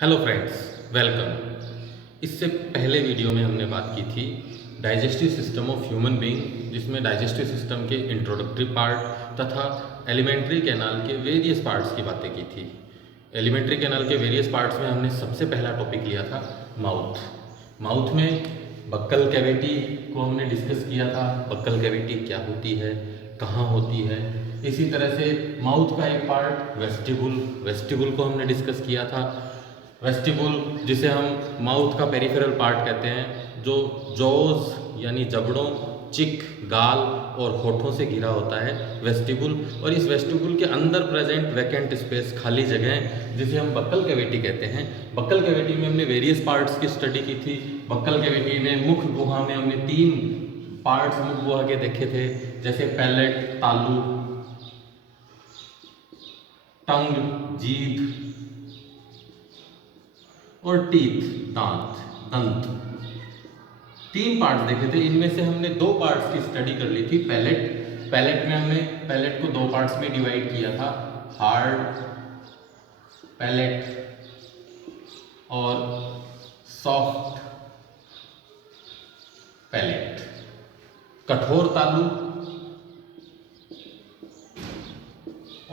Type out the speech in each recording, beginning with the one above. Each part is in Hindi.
Hello friends, welcome. इससे पहले वीडियो में हमने बात की थी digestive system of human being, जिसमें डाइजेस्टिव सिस्टम के इंट्रोडक्टरी पार्ट तथा एलिमेंट्री कैनाल के वेरियस पार्ट्स की बातें की थी। एलिमेंट्री कैनाल के वेरियस पार्ट्स में हमने सबसे पहला टॉपिक लिया था माउथ। माउथ में बक्कल कैविटी को हमने डिस्कस किया था। बक्कल कैविटी क्या होती है, कहाँ होती है। इसी तरह से माउथ का एक पार्ट वेस्टिबुल को हमने डिस्कस किया था। वेस्टिबुल जिसे हम माउथ का पेरिफेरल पार्ट कहते हैं, जो जॉज यानी जबड़ों, चिक, गाल और होठों से घिरा होता है वेस्टिबुल। और इस वेस्टिबुल के अंदर प्रेजेंट वैकेंट स्पेस, खाली जगह, जिसे हम बक्कल कैविटी कहते हैं। बक्कल कैविटी में हमने वेरियस पार्ट्स की स्टडी की थी। बक्कल कैविटी में मुख गुहा में हमने 3 पार्ट्स मुख गुहा के देखे थे, जैसे पैलेट, तालु, टंग, जीभ और टीथ, दांत, दंत। 3 पार्ट्स देखे थे। इनमें से हमने 2 पार्ट्स की स्टडी कर ली थी। पैलेट में हमने पैलेट को 2 पार्ट्स में डिवाइड किया था, हार्ड पैलेट और सॉफ्ट पैलेट। कठोर तालु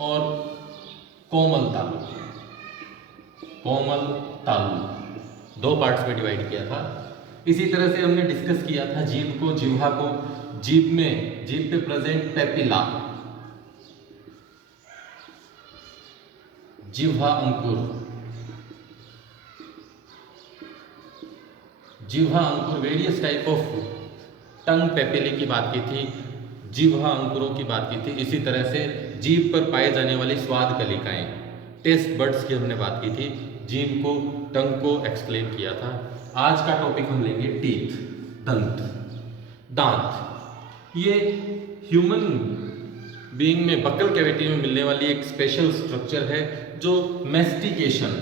और कोमल तालु। 2 पार्ट्स में डिवाइड किया था। इसी तरह से हमने डिस्कस किया था जीभ को, जिह्वा को। जीभ पे प्रेजेंट पेपिला, जिह्वा अंकुर, various type of tongue papillae की बात की थी, जिह्वा अंकुरों की बात की थी। इसी तरह से जीभ पर पाए जाने वाली स्वाद कलिकाएं, टेस्ट बड्स की हमने बात की थी। जीभ को, टंग को एक्सप्लेन किया था। आज का टॉपिक हम लेंगे टीथ, दांत। ये ह्यूमन बीइंग में बक्कल कैविटी में मिलने वाली एक स्पेशल स्ट्रक्चर है, जो mastication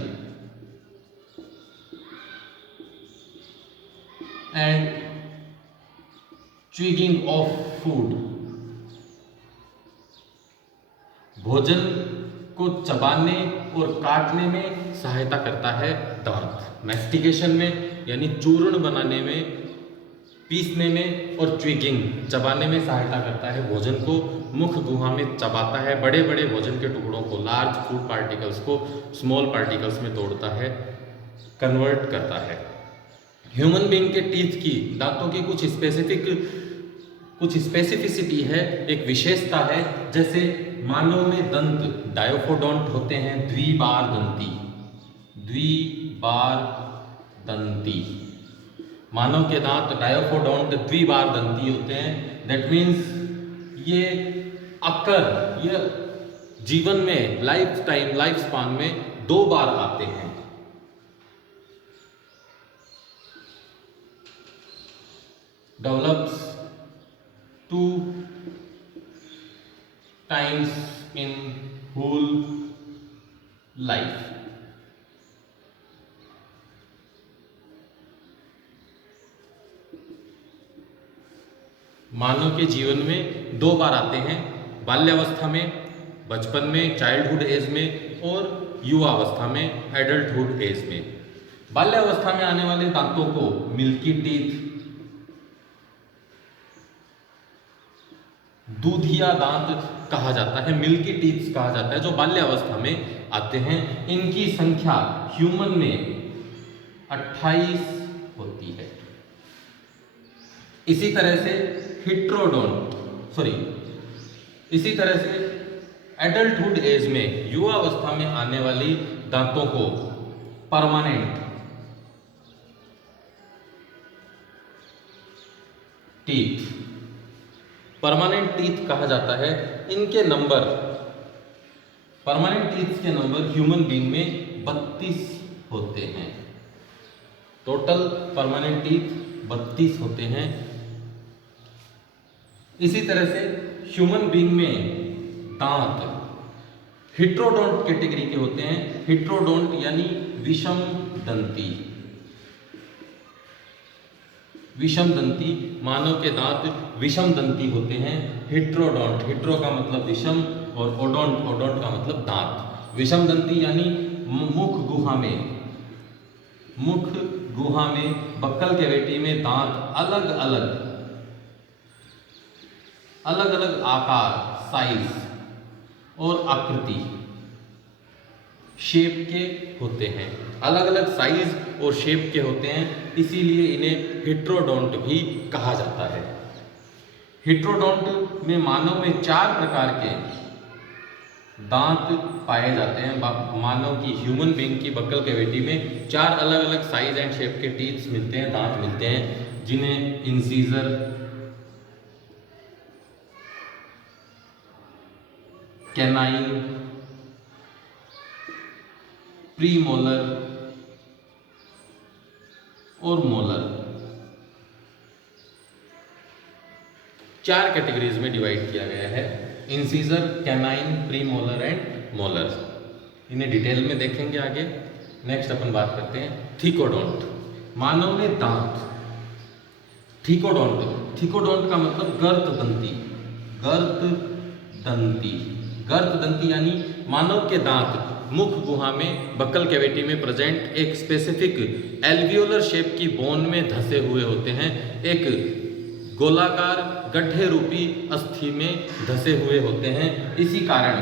and chewing of food, भोजन को चबाने और काटने में सहायता करता है दांत। मैस्टिकेशन में यानी चूर्ण बनाने में, पीसने में, और च्विगिंग, चबाने में सहायता करता है। भोजन को मुख गुहा में चबाता है। बड़े बड़े भोजन के टुकड़ों को, लार्ज फूड पार्टिकल्स को स्मॉल पार्टिकल्स में तोड़ता है, कन्वर्ट करता है। ह्यूमन बीइंग के टीथ की, दांतों की कुछ स्पेसिफिसिटी है, एक विशेषता है। जैसे मानव में दंत डायोफोडोंट होते हैं, द्विबार दंती। मानव के दांत डायोफोडोंट, द्विबार दंती होते हैं। दैट मीन्स ये जीवन में, लाइफ स्पान में 2 बार आते हैं। Develops 2 times in whole life। मानव के जीवन में 2 बार आते हैं, बाल्यावस्था में, बचपन में, चाइल्डहुड एज में, और युवावस्था में, एडल्टहुड एज में। बाल्यावस्था में आने वाले दांतों को मिल्की टीथ, दूधिया दांत कहा जाता है, मिल्की टीथ कहा जाता है, जो बाल्यावस्था में आते हैं। इनकी संख्या ह्यूमन में 28 होती है। इसी तरह से एडल्टहुड एज में, युवावस्था में आने वाली दांतों को परमानेंट टीथ कहा जाता है। इनके नंबर, परमानेंट टीथ के नंबर ह्यूमन बीइंग में 32 होते हैं। टोटल परमानेंट टीथ 32 होते हैं। इसी तरह से ह्यूमन बीइंग में दांत हिट्रोडोंट कैटेगरी के होते हैं। हिट्रोडोंट यानी विषम दंती। मानव के दांत विषम दंती होते हैं। हिट्रो का मतलब विषम और ओडोंट का मतलब दांत। विषम दंती यानी मुख गुहा में मुख गुहा में बक्कल कैविटी में दांत अलग अलग आकार, साइज और आकृति, शेप के होते हैं। अलग अलग साइज और शेप के होते हैं, इसीलिए इन्हें हेट्रोडोंट भी कहा जाता है। हेट्रोडोंट में मानव में 4 प्रकार के दांत पाए जाते हैं। मानव की, ह्यूमन बीइंग की बक्कल कैविटी में 4 अलग अलग साइज एंड शेप के टीथ मिलते हैं, दांत मिलते हैं, जिन्हें इंसीजर, कैनाइन, प्रीमोलर और मोलर 4 कैटेगरीज में डिवाइड किया गया है। Incisor, canine, premolar and molar. इन्हें डिटेल में देखेंगे आगे। नेक्स्ट अपन बात करते हैं थिकोडोंट। मानव में दांत, थिकोडोंट का मतलब गर्ददंती यानी मानव के दांत मुख गुहा में बक्कल कैविटी में प्रेजेंट एक स्पेसिफिक एल्वियोलर शेप की बोन में धंसे हुए होते हैं। एक गोलाकार गड्ढे रूपी अस्थि में धंसे हुए होते हैं। इसी कारण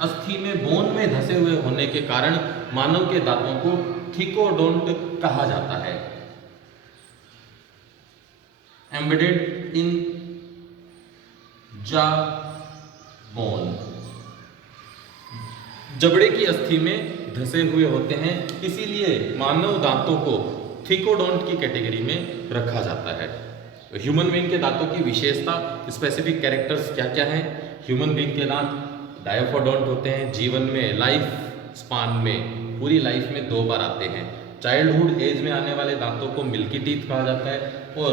अस्थि में, बोन में धंसे हुए होने के कारण मानव के दांतों को थिकोडोंट कहा जाता है। एम्बेडेड इन जा बोन, जबड़े की अस्थि में धंसे हुए होते हैं, इसीलिए मानव दांतों को थिकोडोंट की कैटेगरी में रखा जाता है। ह्यूमन बीइंग के दांतों की विशेषता, स्पेसिफिक कैरेक्टर्स क्या क्या हैं? ह्यूमन बीइंग के दांत डायोफोडोंट होते हैं। जीवन में, लाइफ स्पान में, पूरी लाइफ में 2 बार आते हैं। चाइल्डहुड एज में आने वाले दांतों को मिल्की टीथ कहा जाता है और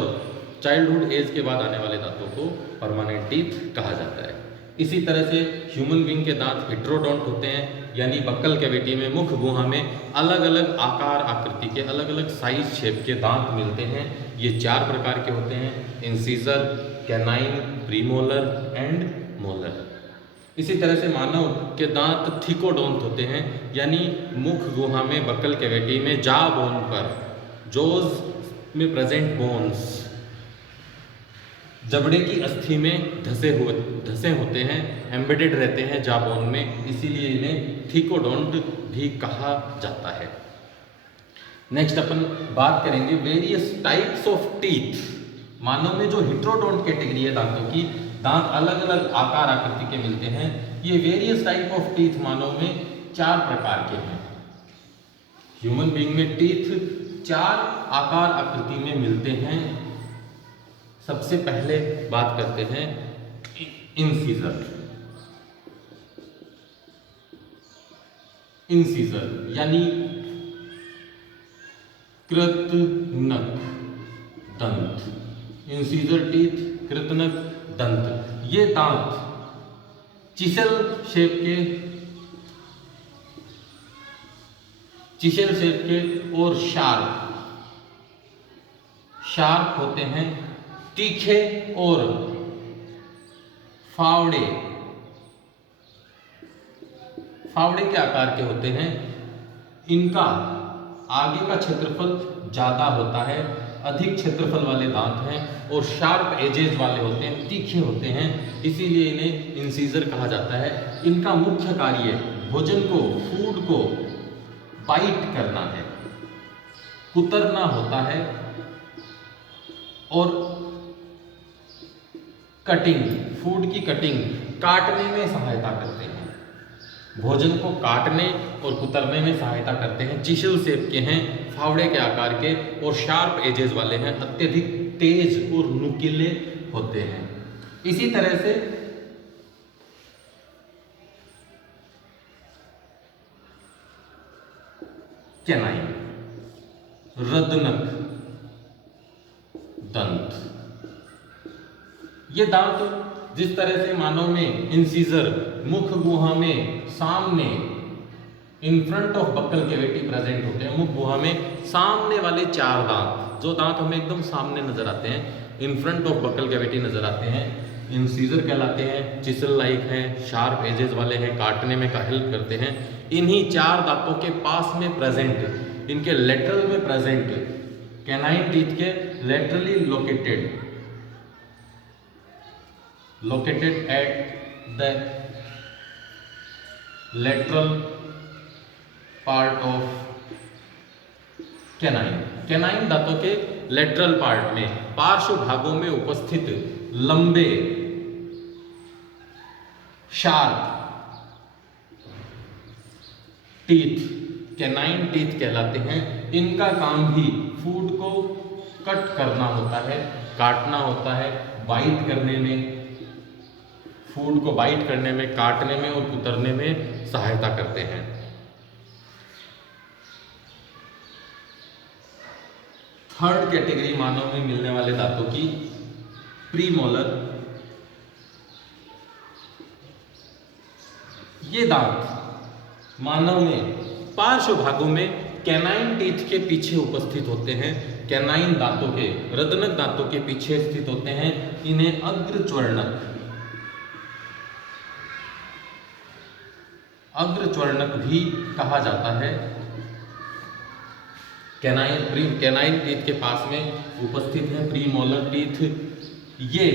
चाइल्डहुड एज के बाद आने वाले दांतों को परमानेंट टीथ कहा जाता है। इसी तरह से ह्यूमन बीइंग के दांत हेट्रोडोंट होते हैं, यानी बक्कल कैविटी में, मुख गुहा में अलग अलग आकार, आकृति के, अलग अलग साइज, शेप के दांत मिलते हैं। ये 4 प्रकार के होते हैं: incisor, canine, premolar and molar. इसी तरह से मानव के दांत थिकोडोंट होते हैं, यानी मुख गुहा में बक्कल कैविटी में जा बोन पर, जोज में प्रेजेंट बोन्स जबड़े की अस्थि में धंसे होते हैं, एम्बेडेड रहते हैं जा बोन में, इसीलिए इन्हें थिकोडोंट भी कहा जाता है। नेक्स्ट अपन बात करेंगे वेरियस टाइप्स ऑफ टीथ। मानव में जो हेट्रोडोंट कैटेगरी है दांतों की, दांत अलग अलग आकार, आकृति के मिलते हैं। ये वेरियस टाइप ऑफ टीथ मानव में 4 प्रकार के हैं। ह्यूमन बीइंग में टीथ 4 आकार, आकृति में मिलते हैं। सबसे पहले बात करते हैं इंसीजर यानी कृतनक दंत। इंसीजर टीथ, कृतनक दंत। ये दांत चिसेल शेप के और शार्प होते हैं, तीखे और फावड़े के आकार के होते हैं। इनका आगे का क्षेत्रफल ज्यादा होता है, अधिक क्षेत्रफल वाले दांत हैं और शार्प एजेस वाले होते हैं, तीखे होते हैं, इसीलिए इन्हें इंसीजर कहा जाता है। इनका मुख्य कार्य भोजन को, फूड को बाइट करना है, कुतरना होता है और कटिंग, फूड की कटिंग, काटने में सहायता करते हैं। भोजन को काटने और कुतरने में सहायता करते हैं। चिशल शेप के हैं, फावड़े के आकार के और शार्प एजेस वाले हैं, अत्यधिक तेज और नुकीले होते हैं। इसी तरह से कैनाइन, रदनक दंत। ये दांत जिस तरह से मानव में इंसीजर मुख गुहा में सामने, in front of buccal cavity present होते हैं। मुख गुहा में सामने वाले 4 दांत, जो दांत हमें एकदम सामने नजर आते हैं, in front of buccal cavity नजर आते हैं, इंसीजर कहलाते हैं। चिसल लाइक हैं, शार्प एजेस वाले हैं, काटने में हेल्प करते हैं। इन्हीं 4 दांतों के पास में प्रेजेंट इनके लेटरल में प्रेजेंट, कैनाइन टीथ के laterally located at the lateral part of canine दांतों के लेटरल पार्ट में, पार्श्व भागों में उपस्थित लंबे शार्प टीथ कैनाइन टीथ कहलाते हैं। इनका काम भी फूड को कट करना होता है, काटना होता है, बाइट करने में, फूड को बाइट करने में, काटने में और कुतरने में सहायता करते हैं। थर्ड कैटेगरी मानव में मिलने वाले दांतों की, प्रीमोलर। ये दांत मानव में पार्श्व भागों में कैनाइन टीथ के पीछे उपस्थित होते हैं, कैनाइन दांतों के, रदनक दांतों के पीछे स्थित होते हैं। इन्हें अग्रच्वर्णक भी कहा जाता है। कैनाइन टीथ के पास में उपस्थित है प्रीमोलर टीथ। ये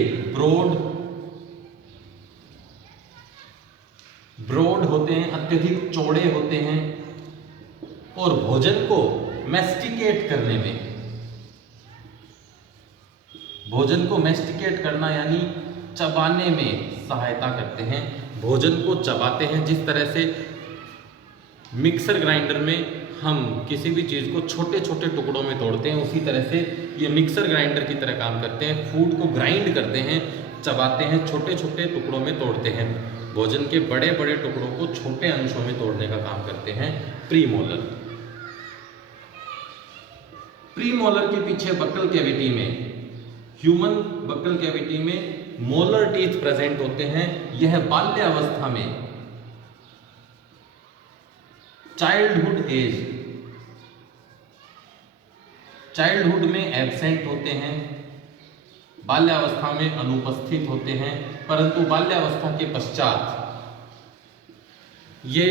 ब्रॉड होते हैं, अत्यधिक चौड़े होते हैं और भोजन को मैस्टिकेट करना यानी चबाने में सहायता करते हैं। भोजन को चबाते हैं। जिस तरह से मिक्सर ग्राइंडर में हम किसी भी चीज़ को छोटे छोटे टुकड़ों में तोड़ते हैं, उसी तरह से ये मिक्सर ग्राइंडर की तरह काम करते हैं। फूड को ग्राइंड करते हैं, चबाते हैं, छोटे छोटे टुकड़ों में तोड़ते हैं। भोजन के बड़े बड़े टुकड़ों को छोटे अंशों में तोड़ने का काम करते हैं प्रीमोलर। प्रीमोलर के पीछे बक्कल कैविटी में, ह्यूमन बक्कल कैविटी में मोलर टीथ प्रेजेंट होते हैं। यह बाल्यावस्था में, चाइल्डहुड में एब्सेंट होते हैं, बाल्यावस्था में अनुपस्थित होते हैं, परंतु बाल्यावस्था के पश्चात ये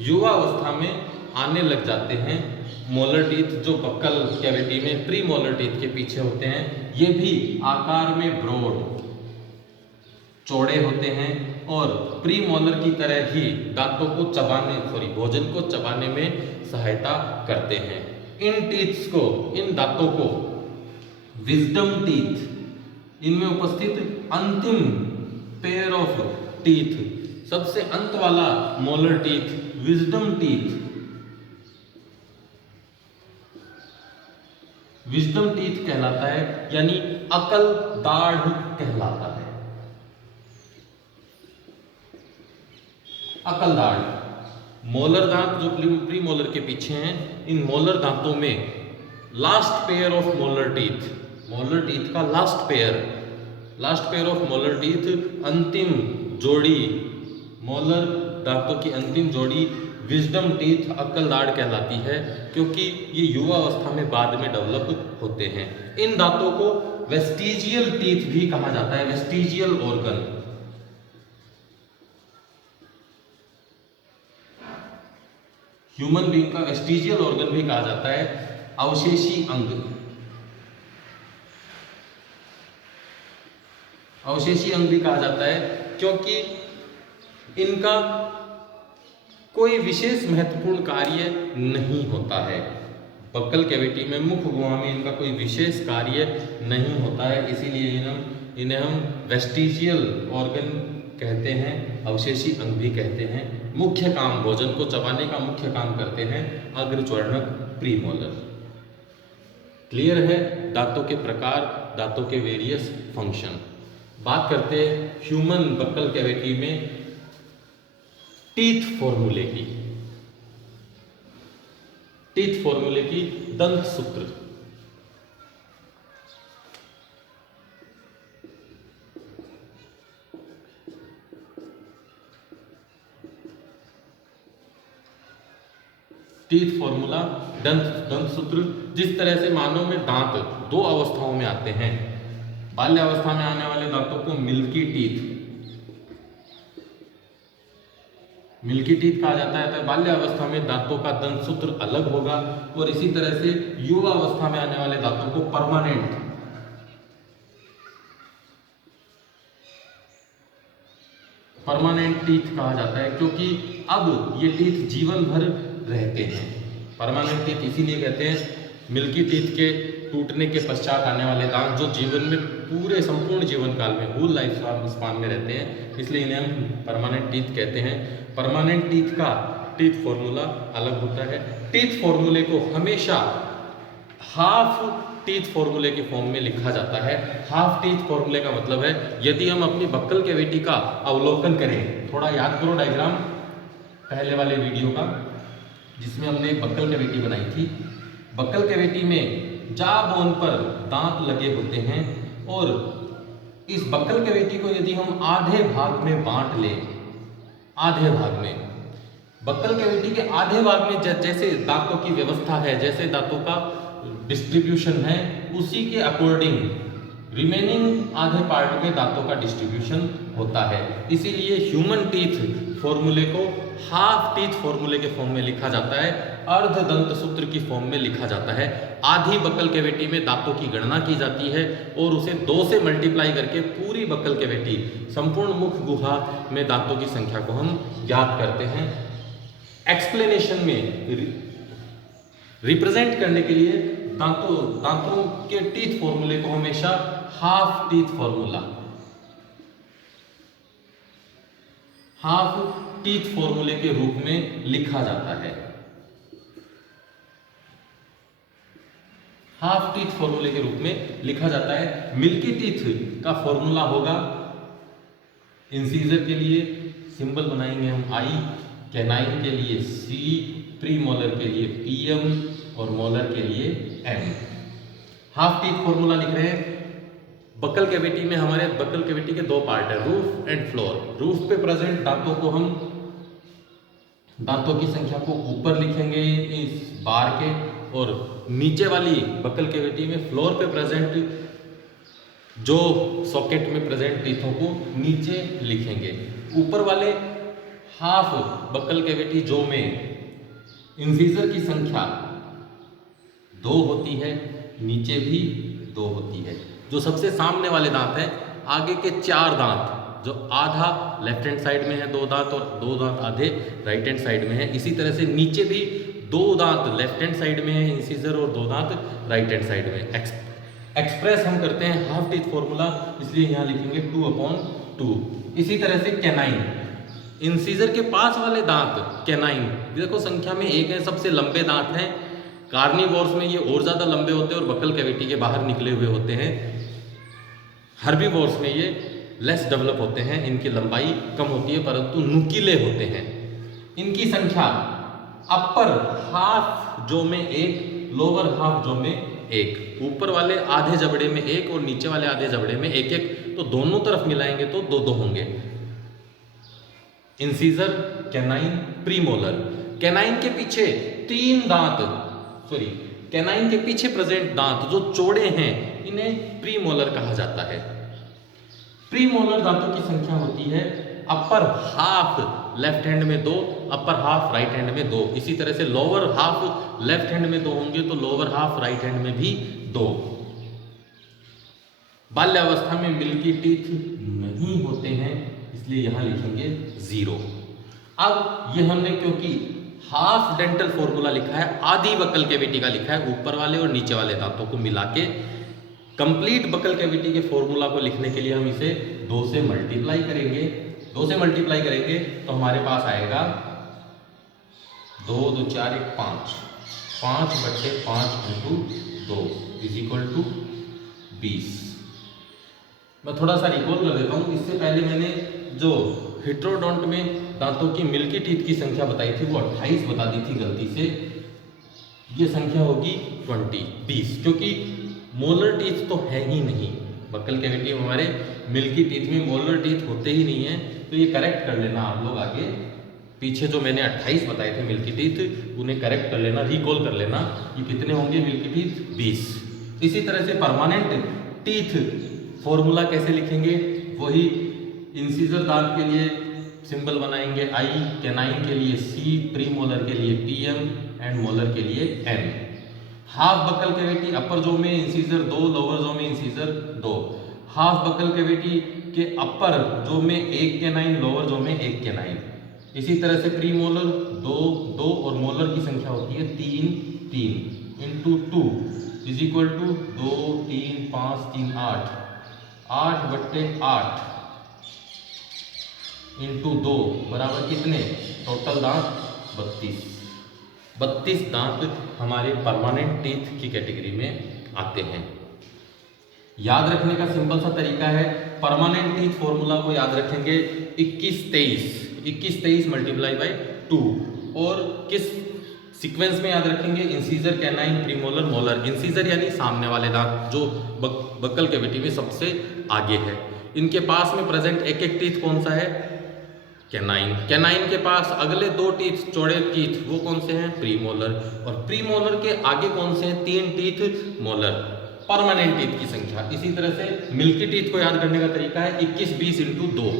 युवावस्था में आने लग जाते हैं। मोलर टीथ जो बक्कल कैविटी में प्री मोलर टीथ के पीछे होते हैं, ये भी आकार में ब्रॉड, चौड़े होते हैं और प्री मोलर की तरह ही दांतों को भोजन को चबाने में सहायता करते हैं। इन दांतों को विजडम टीथ, इनमें उपस्थित अंतिम पेयर ऑफ टीथ, सबसे अंत वाला मोलर टीथ विजडम टीथ कहलाता है, यानी अकल दाढ़ कहलाता है। अकल दाढ़ मोलर दांत जो प्री मोलर के पीछे हैं, इन मोलर दांतों में last pair of molar teeth का last pair of molar teeth, अंतिम जोड़ी, मोलर दांतों की अंतिम जोड़ी विजडम टीथ अक्ल दाढ़ कहलाती है, क्योंकि ये युवा अवस्था में बाद में डेवलप होते हैं। इन दांतों को वेस्टिजियल टीथ भी कहा जाता है, वेस्टिजियल ऑर्गन। ह्यूमन बीइंग का वेस्टिजियल ऑर्गन भी कहा जाता है, अवशेषी अंग। अवशेषी अंग भी कहा जाता है क्योंकि इनका कोई विशेष महत्वपूर्ण कार्य नहीं होता है। बक्कल कैविटी में, मुख गुहा में इनका कोई विशेष कार्य नहीं होता है, इसीलिए इन्हें हम वेस्टिजियल ऑर्गन कहते हैं, अवशेषी अंग भी कहते हैं। मुख्य काम, भोजन को चबाने का मुख्य काम करते हैं अग्रच्वर्णक प्रीमोलर। क्लियर है? दांतों के प्रकार, दांतों के वेरियस फंक्शन। बात करते हैं ह्यूमन बक्कल कैविटी में टीथ फॉर्मूले की दंत सूत्र। टीथ फॉर्मूला, दंत सूत्र। जिस तरह से मानव में दांत दो अवस्थाओं में आते हैं, बाल्यावस्था में आने वाले दांतों को मिल्की टीथ, मिल्की टीथ कहा जाता है। तो बाल्यावस्था में दांतों का दंत सूत्र अलग होगा और इसी तरह से युवा अवस्था में आने वाले दांतों को परमानेंट टीथ कहा जाता है, क्योंकि अब ये टीथ जीवन भर रहते हैं। परमानेंट टीथ इसीलिए कहते हैं, मिल्की टीथ के टूटने के पश्चात आने वाले दांत जो जीवन में पूरे संपूर्ण जीवन काल में होल लाइफ स्पान में रहते हैं, इसलिए इन्हें हम परमानेंट टीथ कहते हैं। परमानेंट टीथ का टीथ फॉर्मूला अलग होता है। टीथ फॉर्मूले को हमेशा हाफ टीथ फॉर्मूले के फॉर्म में लिखा जाता है। हाफ टीथ फॉर्मूले का मतलब है, यदि हम अपनी बक्कल कैविटी का अवलोकन करें, थोड़ा याद करो डायग्राम पहले वाले वीडियो का जिसमें हमने एक बक्कल कैविटी बनाई थी। बक्कल कैविटी में जा बोन पर दांत लगे होते हैं और इस बक्कल कैविटी को यदि हम आधे भाग में बांट लें, आधे भाग में बक्कल कैविटी के आधे भाग में जैसे दांतों की व्यवस्था है, जैसे दांतों का डिस्ट्रीब्यूशन है, उसी के अकॉर्डिंग रिमेनिंग आधे पार्ट में दांतों का डिस्ट्रीब्यूशन होता है। इसीलिए ह्यूमन टीथ फॉर्मूले को हाफ टीथ फॉर्मूले के फॉर्म में लिखा जाता है, अर्ध दंत सूत्र की फॉर्म में लिखा जाता है। आधी बक्कल कैविटी में दांतों की गणना की जाती है और उसे 2 से मल्टीप्लाई करके पूरी बक्कल कैविटी संपूर्ण मुख गुहा में दांतों की संख्या को हम ज्ञात करते हैं। एक्सप्लेनेशन में रिप्रेजेंट करने के लिए दांतों के टीथ फॉर्मूले को हमेशा हाफ टीथ फॉर्मूले के रूप में लिखा जाता है। हाफ टीथ फॉर्मूले के रूप में लिखा जाता है। मिल्की टीथ का फॉर्मूला होगा, इंसीजर के लिए सिंबल बनाएंगे हम आई, कैनाइन के लिए सी, प्री मोलर के लिए पीएम और मोलर के लिए एम। हाफ टीथ फॉर्मूला लिख रहे हैं। बक्कल कैविटी में हमारे बक्कल कैविटी के 2 पार्ट है, रूफ एंड फ्लोर। रूफ पे प्रेजेंट दांतों को हम दांतों की संख्या को ऊपर लिखेंगे इस बार के, और नीचे वाली बक्कल कैविटी में फ्लोर पे प्रेजेंट जो सॉकेट में प्रेजेंट टीथों को नीचे लिखेंगे। ऊपर वाले हाफ बक्कल कैविटी जो में इंसीजर की संख्या 2 होती है, नीचे भी 2 होती है। जो सबसे सामने वाले दांत हैं, आगे के 4 दांत जो आधा लेफ्ट हैंड साइड में है 2 दांत और 2 दांत आधे राइट हैंड साइड में है। इसी तरह से नीचे भी 2 दांत लेफ्ट हैंड साइड में है इंसीजर और 2 दांत राइट हैंड साइड में। एक्सप्रेस हम करते हैं हाफ टीथ फॉर्मूला, इसलिए यहाँ लिखेंगे 2/2। इसी तरह से कैनाइन, इंसीजर के पास वाले दांत कैनाइन, देखो संख्या में 1 है, सबसे लंबे दांत हैं। कार्निवोर्स में ये और ज़्यादा लंबे होते हैं और बक्कल कैविटी के बाहर निकले हुए होते हैं। हर्बीवोर्स में ये लेस डेवलप होते हैं, इनकी लंबाई कम होती है परंतु नुकीले होते हैं। इनकी संख्या अपर हाफ जो में 1, लोअर हाफ जो में 1, ऊपर वाले आधे जबड़े में 1 और नीचे वाले आधे जबड़े में 1-1, तो दोनों तरफ मिलाएंगे तो 2-2 होंगे। Incisor, canine, premolar. कैनाइन के पीछे 3 दांत, कैनाइन के पीछे प्रेजेंट दांत जो चौड़े हैं, इन्हें प्रीमोलर कहा जाता है। प्रीमोलर दांतों की संख्या होती है अपर हाफ लेफ्ट हैंड में 2, अपर हाफ राइट हैंड में 2। इसी तरह से लोअर हाफ लेफ्ट हैंड में 2 होंगे तो लोअर हाफ राइट हैंड में भी 2। बाल्यावस्था में मिल्की टीथ नहीं होते हैं, इसलिए यहां लिखेंगे 0। अब ये हमने क्योंकि हाफ डेंटल फॉर्मूला लिखा है, आधी बक्कल कैविटी का लिखा है, ऊपर वाले और नीचे वाले दांतों को मिला के कंप्लीट बक्कल कैविटी के फॉर्मूला को लिखने के लिए हम इसे 2 से मल्टीप्लाई करेंगे। 2 से मल्टीप्लाई करेंगे तो हमारे पास आएगा 2 2 4 1 5, 5/5 × 2 = 20। मैं थोड़ा सा रिकॉल कर देता हूँ। इससे पहले मैंने जो हिट्रोडोंट में दांतों की मिल्की टीथ की संख्या बताई थी वो 28 बता दी थी गलती से। ये संख्या होगी 20, क्योंकि मोलर टीथ तो है ही नहीं बक्कल कैविटी में। हमारे मिल्की टीथ में मोलर टीथ होते ही नहीं है, तो ये करेक्ट कर लेना आप लोग आगे। पीछे जो मैंने 28 बताए थे मिल्की टीथ, उन्हें करेक्ट कर लेना, रिकॉल कर लेना। ये कितने होंगे मिल्की टीथ? 20। इसी तरह से परमानेंट टीथ फॉर्मूला कैसे लिखेंगे? वही इंसीजर दांत के लिए सिंबल बनाएंगे आई, कैनाइन के लिए सी, प्री मोलर के लिए पीएम एंड मोलर के लिए एम। हाफ बकल कैविटी अपर जो में इंसीजर 2, लोअर जो में इंसीजर 2। हाफ बकल कैविटी के अपर जो में 1 कैनाइन, लोअर जो में 1 कैनाइन। इसी तरह से प्री मोलर 2 2 और मोलर की संख्या होती है 3 3 into 2 is equal to 2 3 5 3 8 8/8 into 2 बराबर कितने? टोटल दांत 32 दांत हमारे परमानेंट टीथ की कैटेगरी में आते हैं। याद रखने का सिंपल सा तरीका है, परमानेंट टीथ फॉर्मूला को याद रखेंगे 21 23 मल्टीप्लाई बाई 2 और किस सीक्वेंस में याद रखेंगे? Incisor, canine, premolar, molar. Incisor यानी सामने वाले दांत जो बक्कल कैविटी में सबसे आगे है। इनके पास में प्रेजेंट एक टीथ कौन सा है? कैनाइन। कैनाइन के पास अगले 2 टीथ, चौड़े टीथ, वो कौन से हैं? प्रीमोलर। और प्रीमोलर के आगे कौन से हैं? 3 टीथ मोलर। परमानेंट टीथ की संख्या। इसी तरह से मिल्की टीथ को याद करने का तरीका है 21 20 इंटू 2।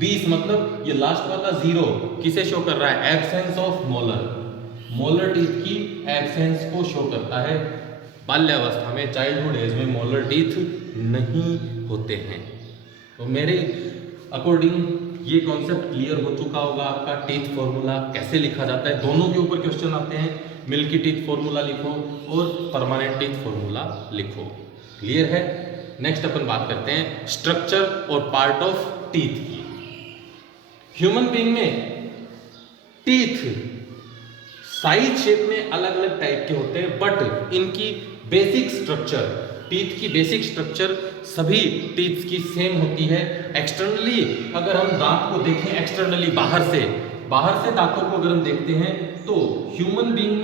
20 मतलब ये लास्ट वाला 0 किसे शो कर रहा है? Absence of molar. Molar teeth की एब्सेंस को शो करता है। बाल्यावस्था में, चाइल्डहुड एज में मोलर टीथ नहीं होते हैं। तो मेरे अकॉर्डिंग ये कॉन्सेप्ट क्लियर हो चुका होगा आपका। टीथ फॉर्मूला कैसे लिखा जाता है, दोनों के ऊपर क्वेश्चन आते हैं। मिल्की टीथ फॉर्मूला लिखो और परमानेंट टीथ फॉर्मूला लिखो। क्लियर है? नेक्स्ट अपन बात करते हैं स्ट्रक्चर और पार्ट ऑफ टीथ की। ह्यूमन बीइंग में टीथ साइज शेप में अलग अलग टाइप के होते हैं, बट इनकी बेसिक स्ट्रक्चर, टीथ की बेसिक स्ट्रक्चर सभी टीथ की सेम होती है। एक्सटर्नली अगर हम दांत को देखें, एक्सटर्नली बाहर से दांतों को अगर हम देखते हैं तो ह्यूमन बीइंग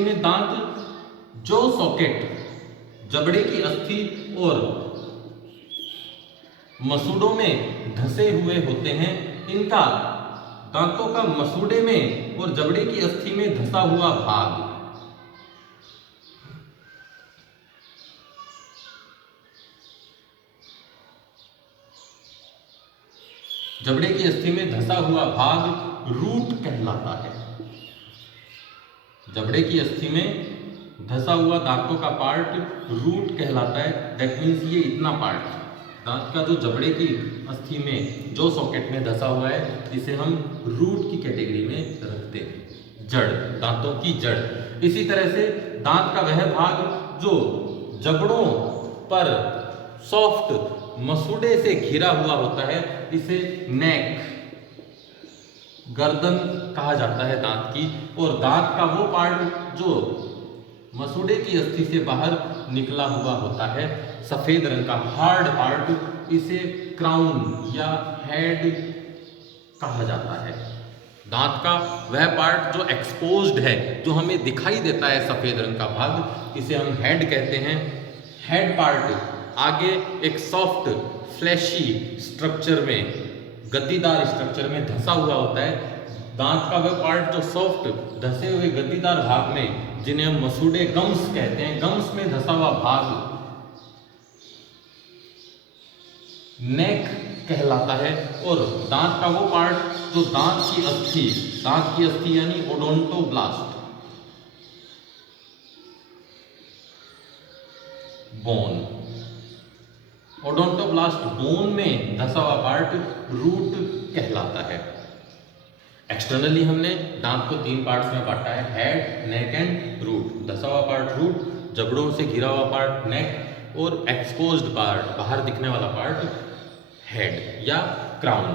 में दांत जो सॉकेट जबड़े की अस्थि और मसूड़ों में धंसे हुए होते हैं, इनका दांतों का मसूड़े में और जबड़े की अस्थि में धंसा हुआ भाग रूट कहलाता है। जबड़े की अस्थि में धंसा हुआ दांतों का पार्ट रूट कहलाता है। दैट मीन्स ये इतना पार्ट दांत का जो जबड़े की अस्थि में जो सॉकेट में धंसा हुआ है, इसे हम रूट की कैटेगरी में रखते हैं। जड़, दांतों की जड़। इसी तरह से दांत का वह भाग जो जबड़ों पर सॉफ्ट मसूड़े से घिरा हुआ होता है, इसे नेक, गर्दन कहा जाता है दांत की। और दांत का वो पार्ट जो मसूड़े की अस्थि से बाहर निकला हुआ होता है, सफेद रंग का हार्ड पार्ट, इसे क्राउन या हेड कहा जाता है। दांत का वह पार्ट जो एक्सपोज्ड है, जो हमें दिखाई देता है सफेद रंग का भाग, इसे हम हेड कहते हैं। हेड पार्ट आगे एक सॉफ्ट फ्लैशी स्ट्रक्चर में, गद्दीदार स्ट्रक्चर में धंसा हुआ होता है। दांत का वह पार्ट जो सॉफ्ट धंसे हुए गद्दीदार भाग में, जिन्हें हम मसूड़े, गम्स कहते हैं, गम्स में धंसा हुआ भाग नेक कहलाता है। और दांत का वो पार्ट जो दांत की अस्थि यानी ओडोंटोब्लास्ट, बोन, ओडोंटोब्लास्ट बोन में धंसा हुआ पार्ट रूट कहलाता है। एक्सटर्नली हमने दांत को 3 पार्ट्स में बांटा है, हेड, नेक एंड रूट। धंसा हुआ पार्ट रूट, जबड़ों से घिरा हुआ पार्ट नेक, और एक्सपोज्ड पार्ट, बाहर दिखने वाला पार्ट हेड या क्राउन।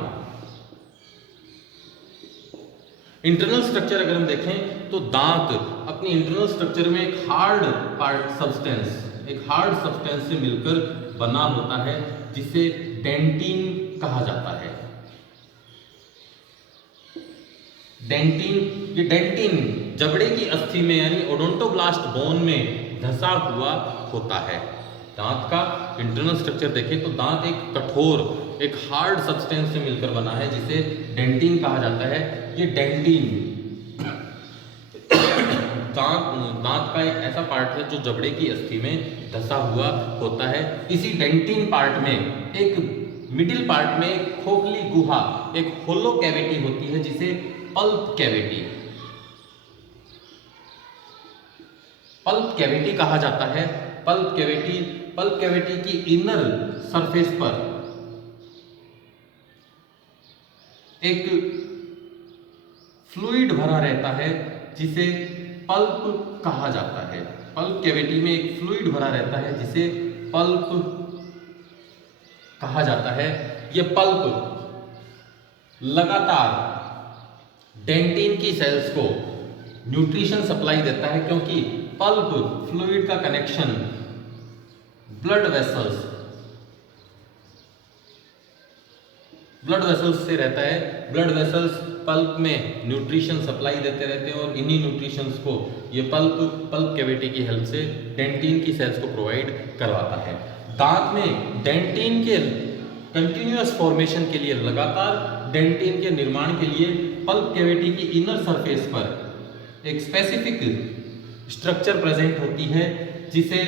इंटरनल स्ट्रक्चर अगर हम देखें तो दांत अपनी इंटरनल स्ट्रक्चर में एक हार्ड सब्सटेंस से मिलकर बना होता है, जिसे डेंटिन कहा जाता है। डेंटिन जबड़े की अस्थि में यानी ओडोंटोब्लास्ट बोन में धंसा हुआ होता है। दांत का इंटरनल स्ट्रक्चर देखें तो दांत एक कठोर, एक हार्ड सब्सटेंस से मिलकर बना है, जिसे डेंटिन कहा जाता है। ये डेंटिन दांत दांत का एक ऐसा पार्ट है जो जबड़े की अस्थि में धंसा हुआ होता है। इसी डेंटिन पार्ट में एक मिडिल पार्ट में एक खोखली गुहा, एक होलो कैविटी होती है जिसे पल्प कैविटी कहा जाता है। पल्प कैविटी की इनर सरफेस पर एक फ्लूइड भरा रहता है जिसे पल्प कहा जाता है। पल्प कैविटी में एक फ्लूइड भरा रहता है जिसे पल्प कहा जाता है। यह पल्प लगातार डेंटिन की सेल्स को न्यूट्रिशन सप्लाई देता है, क्योंकि पल्प फ्लूइड का कनेक्शन ब्लड वेसल्स से रहता है। ब्लड वेसल्स पल्प में न्यूट्रिशन सप्लाई देते रहते हैं और इन्हीं न्यूट्रिशंस को ये पल्प कैविटी की हेल्प से डेंटिन की सेल्स को प्रोवाइड करवाता है। दांत में डेंटिन के कंटिन्यूअस फॉर्मेशन के लिए, लगातार डेंटिन के निर्माण के लिए पल्प कैविटी की इनर सरफेस पर एक स्पेसिफिक स्ट्रक्चर प्रेजेंट होती है जिसे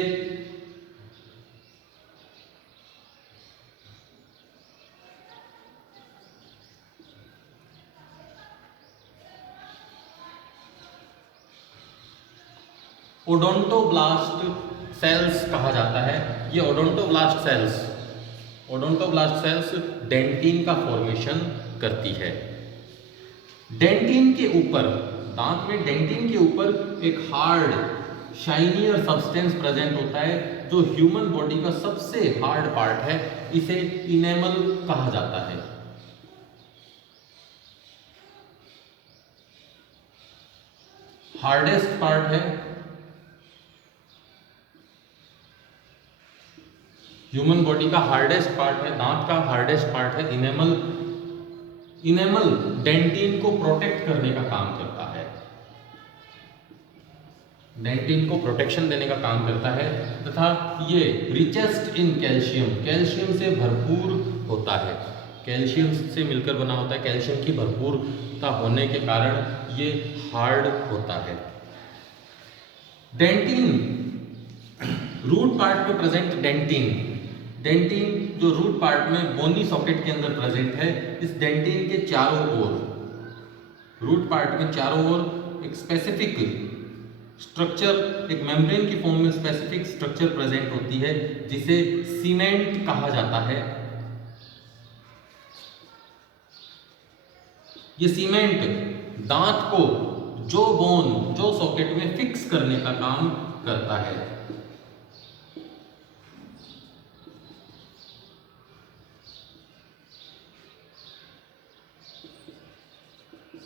ओडोंटोब्लास्ट सेल्स कहा जाता है। ये ओडोंटोब्लास्ट सेल्स डेंटिन का फॉर्मेशन करती है। डेंटिन के ऊपर, दांत में डेंटिन के ऊपर एक हार्ड शाइनियर सब्सटेंस प्रेजेंट होता है जो ह्यूमन बॉडी का सबसे हार्ड पार्ट है। इसे इनेमल कहा जाता है। हार्डेस्ट पार्ट है, ह्यूमन बॉडी का हार्डेस्ट पार्ट है, दांत का हार्डेस्ट पार्ट है इनेमल। इनेमल डेंटिन को प्रोटेक्ट करने का काम करता है, डेंटिन को प्रोटेक्शन देने का काम करता है, तथा ये रिचेस्ट इन कैल्शियम से भरपूर होता है। कैल्शियम से मिलकर बना होता है। कैल्शियम की भरपूरता होने के कारण ये हार्ड होता है। डेंटिन, रूट पार्ट में प्रेजेंट डेंटिन जो रूट पार्ट में बोनी सॉकेट के अंदर प्रेजेंट है, इस डेंटिन के चारों ओर, रूट पार्ट के चारों ओर एक स्पेसिफिक स्ट्रक्चर, एक मेम्ब्रेन की फॉर्म में स्पेसिफिक स्ट्रक्चर प्रेजेंट होती है जिसे सीमेंट कहा जाता है। ये सीमेंट दांत को जो सॉकेट में फिक्स करने का काम करता है।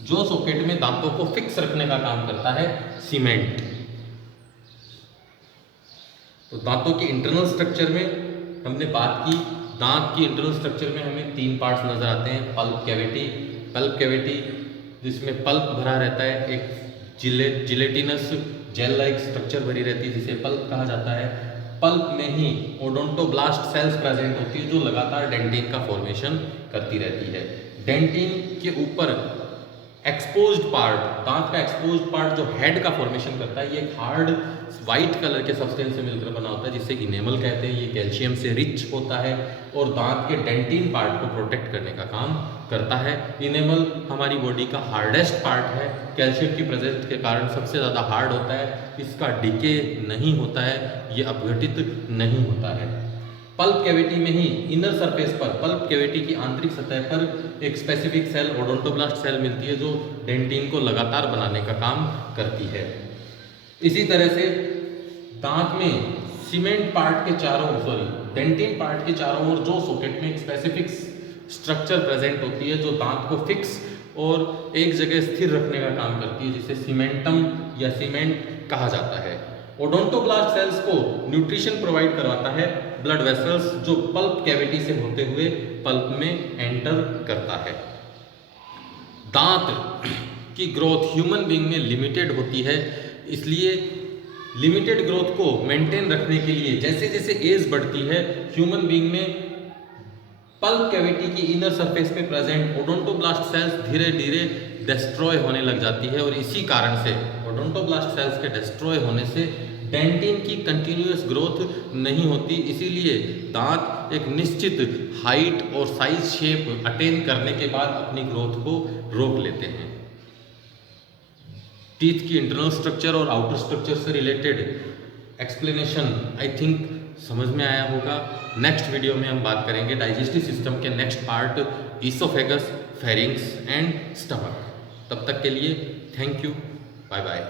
जो सॉकेट में दांतों को फिक्स रखने का काम करता है सीमेंट। तो दांतों के इंटरनल स्ट्रक्चर में हमने बात की। दांत की इंटरनल स्ट्रक्चर में हमें 3 पार्ट्स नजर आते हैं। पल्प कैविटी जिसमें पल्प भरा रहता है, एक जिलेटिनस जेल लाइक स्ट्रक्चर भरी रहती है जिसे पल्प कहा जाता है। पल्प में ही ओडोंटोब्लास्ट सेल्स प्रेजेंट होती है जो लगातार डेंटिन का फॉर्मेशन करती रहती है। डेंटिन के ऊपर एक्सपोज्ड पार्ट, दांत का एक्सपोज्ड पार्ट जो हेड का फॉर्मेशन करता है, ये एक हार्ड व्हाइट कलर के सब्सटेंस से मिलकर बना होता है जिसे इनेमल कहते हैं। ये कैल्शियम से रिच होता है और दांत के डेंटिन पार्ट को प्रोटेक्ट करने का काम करता है। इनेमल हमारी बॉडी का हार्डेस्ट पार्ट है, कैल्शियम की प्रेजेंस के कारण सबसे ज़्यादा हार्ड होता है। इसका डिके नहीं होता है, ये अपघटित नहीं होता है। पल्प कैविटी में ही इनर सरफेस पर, पल्प कैविटी की आंतरिक सतह पर एक स्पेसिफिक सेल, ओडोंटोब्लास्ट सेल मिलती है जो डेंटिन को लगातार बनाने का काम करती है। इसी तरह से दांत में सीमेंट पार्ट के डेंटिन पार्ट के चारों ओर जो सॉकेट में एक स्पेसिफिक स्ट्रक्चर प्रेजेंट होती है जो दांत को फिक्स और एक जगह स्थिर रखने का काम करती है जिसे सीमेंटम या सीमेंट कहा जाता है। ओडोंटोब्लास्ट सेल्स को न्यूट्रिशन प्रोवाइड करवाता है ब्लड वेसल्स जो पल्प कैविटी से होते हुए पल्प में एंटर करता है। दांत की ग्रोथ ह्यूमन बीइंग में लिमिटेड होती है, इसलिए लिमिटेड ग्रोथ को मेंटेन रखने के लिए जैसे जैसे एज बढ़ती है ह्यूमन बीइंग में पल्प कैविटी की इनर सरफेस में प्रेजेंट ओडोंटोब्लास्ट सेल्स धीरे धीरे डिस्ट्रॉय होने लग जाती है और इसी कारण से ओडोंटोब्लास्ट सेल्स के डिस्ट्रॉय होने से डेंटिन की कंटिन्यूअस ग्रोथ नहीं होती, इसीलिए दांत एक निश्चित हाइट और साइज शेप अटेन करने के बाद अपनी ग्रोथ को रोक लेते हैं। टीथ की इंटरनल स्ट्रक्चर और आउटर स्ट्रक्चर से रिलेटेड एक्सप्लेनेशन आई थिंक समझ में आया होगा। नेक्स्ट वीडियो में हम बात करेंगे डाइजेस्टिव सिस्टम के next part, oesophagus, pharynx and stomach. तब तक के लिए थैंक यू, बाय बाय।